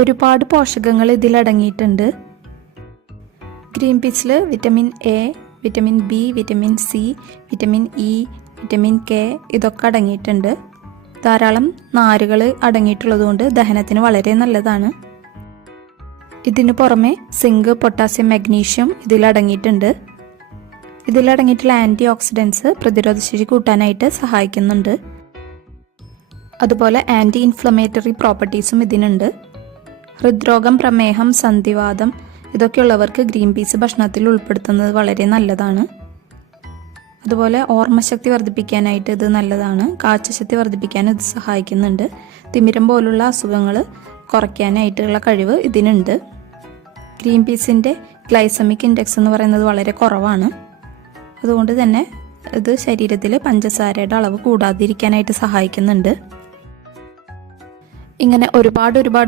ഒരുപാട് പോഷകങ്ങൾ ഇതിൽ അടങ്ങിയിട്ടുണ്ട്. ഗ്രീൻ പീസിൽ vitamin A vitamin B vitamin C vitamin E vitamin K ഇതൊക്കെ അടങ്ങിയിട്ടുണ്ട്. ധാരാളം നാരുകൾ അടങ്ങിയിട്ടുള്ളതുകൊണ്ട് ദഹനത്തിന് വളരെ നല്ലതാണ്. ഇതിന് പുറമെ സിങ്ക് പൊട്ടാസ്യം മഗ്നീഷ്യം ഇതിൽ അടങ്ങിയിട്ടുണ്ട്. ഇതിലടങ്ങിയിട്ടുള്ള ആന്റി ഓക്സിഡൻസ് പ്രതിരോധശേഷി കൂട്ടാനായിട്ട് സഹായിക്കുന്നുണ്ട്. അതുപോലെ ആന്റി ഇൻഫ്ലമേറ്ററി പ്രോപ്പർട്ടീസും ഇതിനുണ്ട്. ഹൃദ്രോഗം പ്രമേഹം സന്ധിവാദം ഇതൊക്കെയുള്ളവർക്ക് ഗ്രീൻ പീസ് ഭക്ഷണത്തിൽ ഉൾപ്പെടുത്തുന്നത് വളരെ നല്ലതാണ്. അതുപോലെ ഓർമ്മശക്തി വർദ്ധിപ്പിക്കാനായിട്ട് ഇത് നല്ലതാണ്. കാഴ്ചശക്തി വർദ്ധിപ്പിക്കാൻ ഇത് സഹായിക്കുന്നുണ്ട്. തിമിരം പോലുള്ള അസുഖങ്ങൾ കുറയ്ക്കാനായിട്ടുള്ള കഴിവ് ഇതിനുണ്ട്. ഗ്രീൻ പീസിന്റെ ഗ്ലൈസമിക് ഇൻഡെക്സ് എന്ന് പറയുന്നത് വളരെ കുറവാണ്. അതുകൊണ്ട് തന്നെ ഇത് ശരീരത്തിൽ പഞ്ചസാരയുടെ അളവ് കൂടാതിരിക്കാനായിട്ട് സഹായിക്കുന്നുണ്ട്. ഇങ്ങനെ ഒരുപാട് ഒരുപാട്